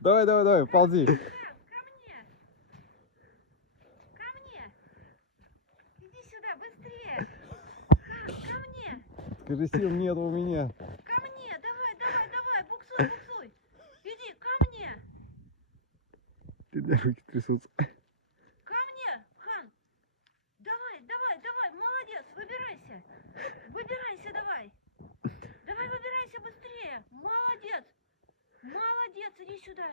Давай, давай, давай, ползи. Хан, ко мне. Ко мне. Иди сюда, быстрее. Хан, ко мне. Скажи, сил нет у меня. Ко мне. Давай, давай, давай. Буксуй, буксуй. Иди ко мне. Ты да, руки трясутся. Ко мне, Хан. Давай, давай, давай. Молодец. Выбирайся. Выбирайся, давай. Давай, выбирайся быстрее. Молодец. Молодец, иди сюда.